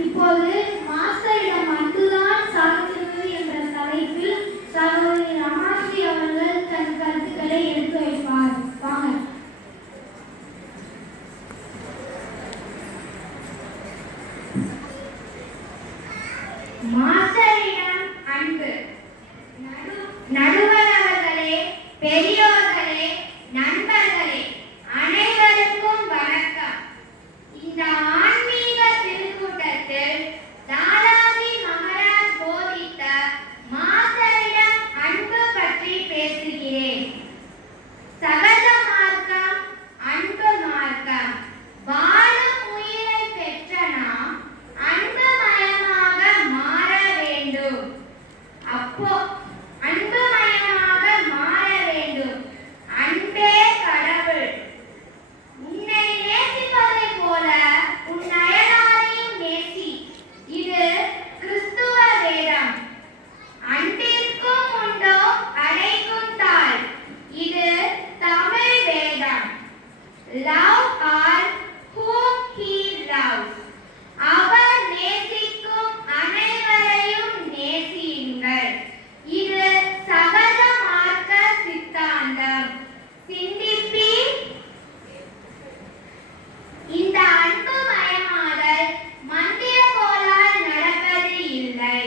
இப்போது மாஸ்டரிடம் அன்புதான் சாதிக்கிறது என்ற தலைப்பில் சகோதரி ரமாஸ்ரீ அவர்கள் தன் கருத்துக்களை எடுத்து வைப்பார். வாங்க. மாஸ்டரிடம் அன்பு. நடுவர் அவர்களே, பெரியோர்களே, நண்பர்களே, அனைவருக்கும் வணக்கம். இந்த ஆன்மீக திருக்கூட்டத்தில் தாதாஜி மகாராஜ் போதித்த மாஸ்டரிடம் அன்பு பற்றி பேசுகிறேன். சகஜ மார்க்கம், அன்பு மார்க்கம். வாழும் உயிரை பெற்ற நாம் அன்புமயமாக மாற வேண்டும். அன்புமயமாக மாற வேண்டும். அன்பே கடவுள். உன்னை நேசிப்பதை போல உன் அயலாரையும் நேசி. இது கிறிஸ்துவ வேதம். அன்பிற்கும் உண்டோ அடைக்கும் தாள். இது தமிழ் வேதம். Love all whom he loves. அவர் நேசிக்கும் அனைவரையும் நேசியுங்கள். இது சகஜ மார்க்க சித்தாந்தம். சிந்திப்பி. இந்த அன்பு மயமாதல் மந்திர கோலால் நடப்பது இல்லை.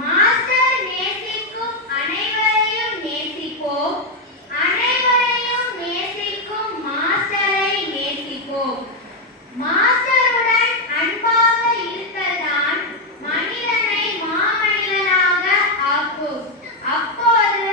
மாஸ்டர் நேசிக்கும் அனைவரையும் நேசிப்போம். அனைவரையும் நேசிக்கும் மாஸ்டரை நேசிப்போம். மாஸ்டருடன் அன்பாக இருத்தல்தான் மனிதனை மாமனிதனாக ஆக்கும். அப்போது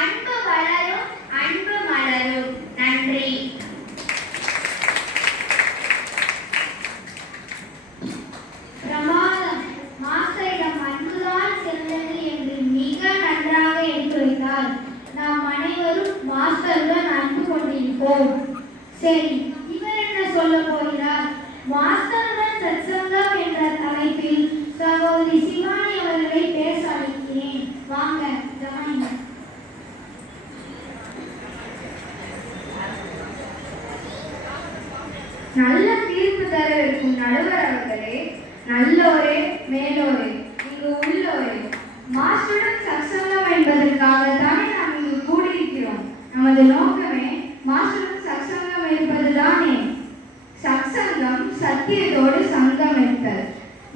அன்பு வளரும், அன்பு மலரும். நன்றி. பிரமாதம். மாஸ்டரிடம் அன்புதான் செல்வது என்று மிக நன்றாக எடுத்துரைத்தார். நாம் அனைவரும் மாஸ்டருடன் அன்பு கொண்டிருப்போம். சரி, இவர் என்ன சொல்ல போகிறார்? மாஸ்டருடன் சத்சங்கம் என்ற தலைப்பில் சகோதரி சிவானி அவர்களை பேச அழைக்கிறேன். வாங்க, ஜமாயிங்க. நல்ல தீர்ப்பு தர இருக்கும் நடுவர் அவர்களே, நல்லோரே, மேலோரே, இங்கு உள்ளோரே, மாஸ்டருடன் சத்சங்கம் என்பதற்காக தானே நாம் இங்கு கூடியிருக்கிறோம். நமது நோக்கமே மாஸ்டருடன் சத்சங்கம் இருப்பதுதானே. சத்சங்கம் சத்தியத்தோடு சங்கமித்தல்.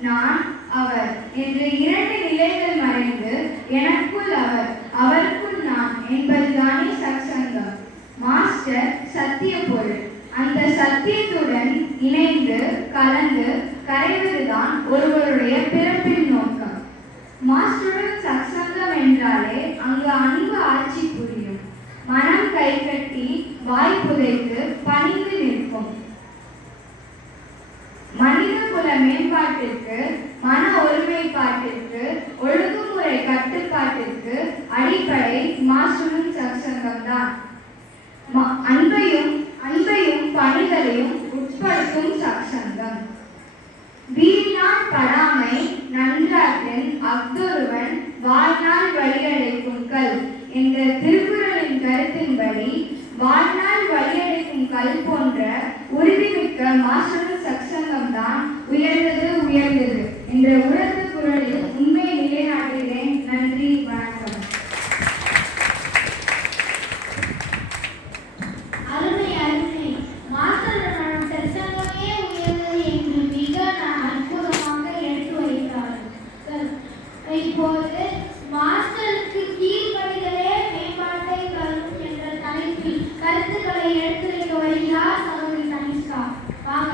நான் அவர் என்று இரண்டு நிலைகள் மறைந்து எனக்குள் அவர், அவருக்குள் நான் என்பதுதானே சத்சங்கம். மாஸ்டர் சத்திய பொருள். அந்த சத்தியத்துடன் இணைந்து கலந்து கரைவதுதான் ஒருவருடைய பிறப்பின் நோக்கம். மாஸ்டருடன் சத்சங்கம் என்றாலே அங்கு அன்பு ஆட்சி புரியும். மனம் கைகட்டி வாய் புதைத்து பணிந்து நிற்கும். மனித குல மேம்பாட்டிற்கு, மன ஒருமைப்பாட்டிற்கு, ஒழுங்குமுறை கட்டுப்பாட்டிற்கு அடிப்படை மாஸ்டருடன் சத்சங்கம் தான். அன்பையும் பணிகளையும் உட்படுத்தும் சத்சங்கம். வீணான் படாமை நன்றாற்றின் அஃதொருவன் வாழ்நாள் வழியடைக்கும் கல் என்ற திருக்குறளின் கருத்தின்படி வாழ்நாள் வழியடைக்கும் கல் போன்ற உறுதிமிக்க மாஸ்டருடன் சத்சங்கம் தான் உயர்ந்தது என்ற உணர்ந்த குரலில் உண்மையை நிலைநாட்டுகிறேன். நன்றி, வணக்கம். அருமை, அருமை. மாஸ்டருடன் சத்சங்கமே உயர்ந்தது என்று மிக அற்புதமாக எடுத்து வைத்தார்கள். இப்போது மாஸ்டருக்கு கீழ்ப்படிதலே மேம்பாட்டை தரும் என்ற தலைப்பில் கருத்துக்களை எடுத்து வைக்க வருகிறார் சகோதரி கனிஷ்கா. வாங்க.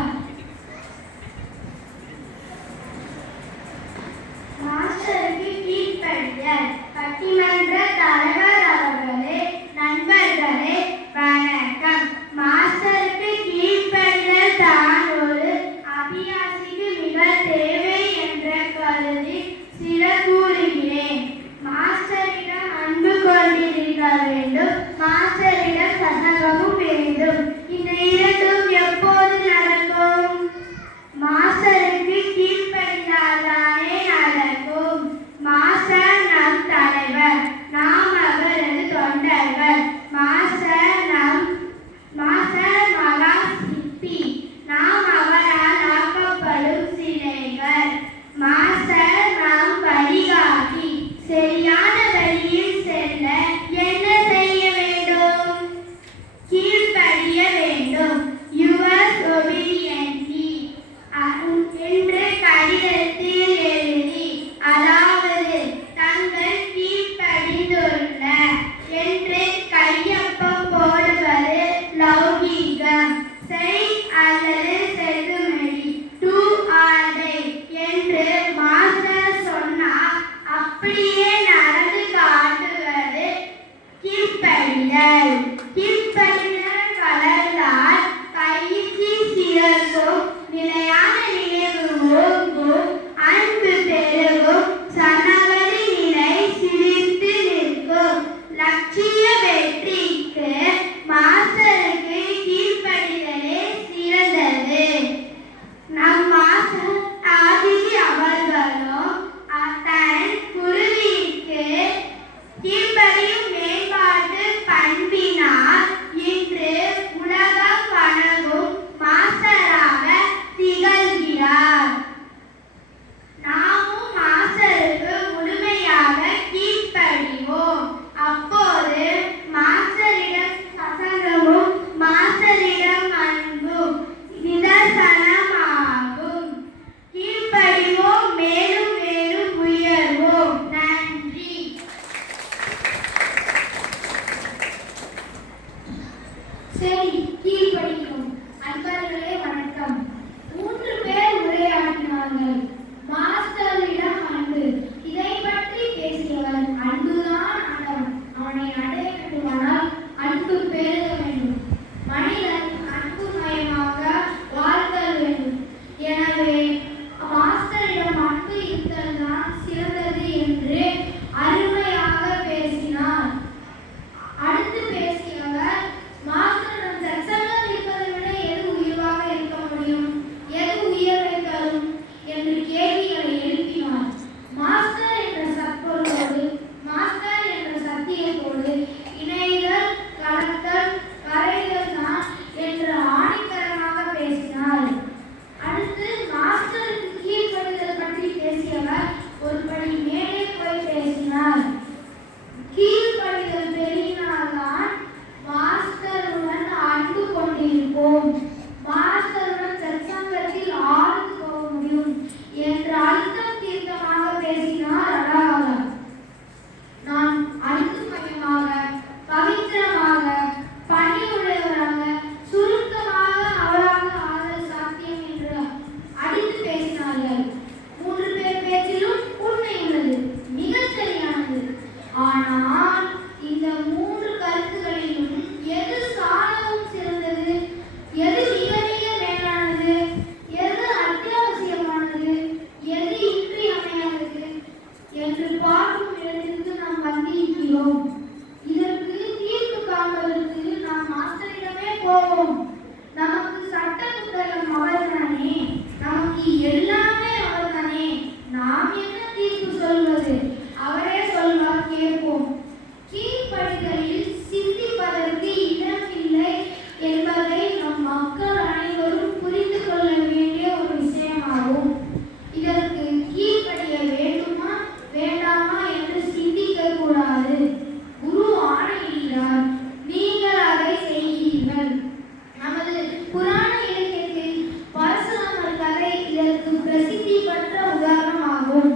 இதற்கு பிரசித்தி பெற்ற உதாரணமாகும்.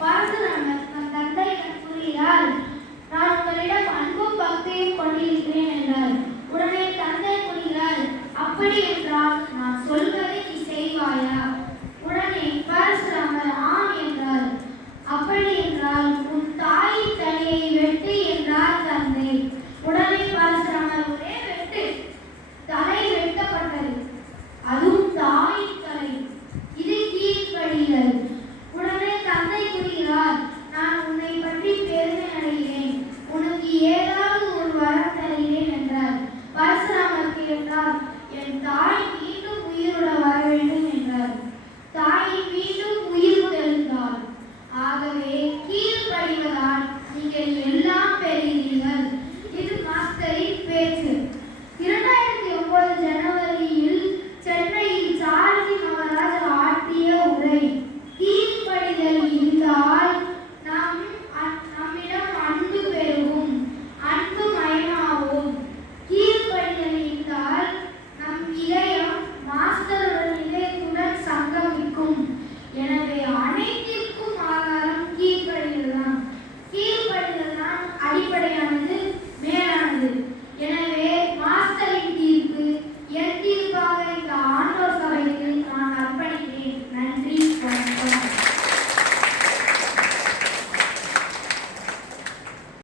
பரசுராமர் தன் தந்தையிடம் கூறுகிறார், நான் உங்களிடம் அன்பும் பக்தியும் கொண்டிருக்கிறேன் என்றார். உடனே தந்தை கூறுகிறார், அப்படி என்றால் நான் சொல்வதை நீ செய்வாயா? உடனே பரசுராமர் ஆம் என்றார். அப்படி என்றால் உன் தாயின் தலையை வெட்டு என்றார் தந்தை. உடனே பரசுராமர் ஒரே வெட்டு, தலை வெட்டப்பட்டது. அதுவும் தாயின் தலை. இது கீழ்ப்படிதல். உடனே தந்தை கூறுகிறார், நான் உன்னை பற்றி பெருமை அடைகிறேன், உனக்கு ஏதாவது ஒரு வரம் தருகிறேன் என்றார். பரசுராமர் கேட்டார், என் தாய் மீண்டும் உயிருட வர வேண்டும் என்றார். தாயை மீண்டும் உயிர் தெளிந்தார். ஆகவே கீழ்ப்படிவதால் நீங்கள் எல்லாம் பெறுகிறீர்கள். இது மாஸ்டரின் பேச்சு. 2009 ஜனவரியில் சென்னையில் சாரதி மகாராஜ் ஆற்றிய உரை. கீழ்ப்படிதல் இருந்தால் நம்மிடம் அன்பு பெருகும், அன்பு மயமாவோம். கீழ்ப்படிதல் இருந்தால் நம் இதயம் மாஸ்டருடன் இதயத்துடன் சங்கமிக்கும். எனவே அனைத்திற்கும் ஆதாரம் கீழ்ப்படிதல் தான். கீழ்ப்படிதல் தான் அடிப்படையானது, மேலானது. எனவே மாஸ்டரின் தீர்ப்பு என் தீர்ப்பாக இந்த ஆண்டோர் சபைக்கு நான் அர்ப்பணிக்கிறேன். நன்றி, வணக்கம்.